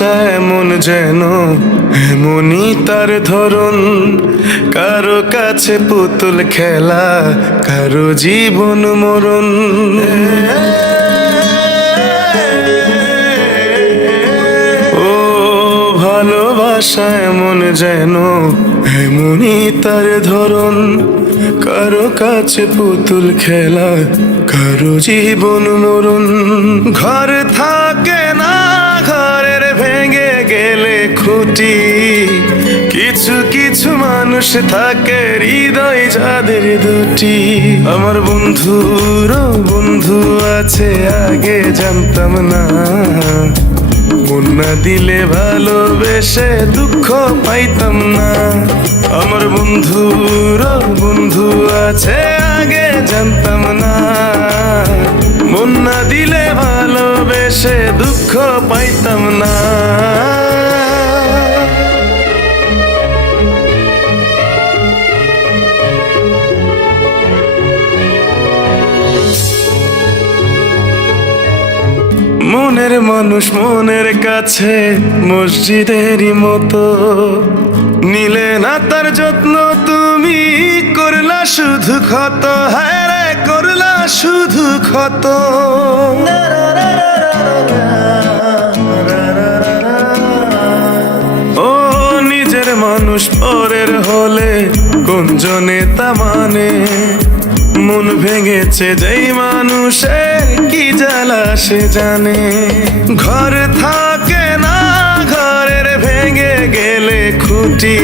ভালোবাসা এমন যেন এমনই তার ধরন, কারো কাছে পুতুল খেলা, কারো জীবন মরণ। ও ভালোবাসা এমন যেন এমনই তার ধরন, কারো কাছে পুতুল খেলা, কারো জীবন মরণ। ঘর থাকে না, ঘরের ভেঙে গেলে খুঁটি, কিছু কিছু মানুষ থাকে হৃদয় যাদের দুটি। আমার বন্ধুরও বন্ধু আছে, আগে জানতাম না, মন না দিলে ভালোবেসে দুঃখ পাইতাম না। আমার বন্ধুরও বন্ধু আছে, আগে জানতাম না, মন না দিলে ভালোবেসে দুঃখ পাইতাম না। মনের মানুষ মনের কাছে মসজিদেরই মতো, নিলে না তার যত্ন তুমি, করলা শুধু ক্ষত, হায় রে করলা শুধু ক্ষত। ও নিজের মানুষ পরের হলে কোন জনে তা মানে, মন ভেঙেছে যেই মানুষে কি জ্বালা সে জানে। ঘর থাকে না, ঘরের ভেঙে গেলে খুঁটি।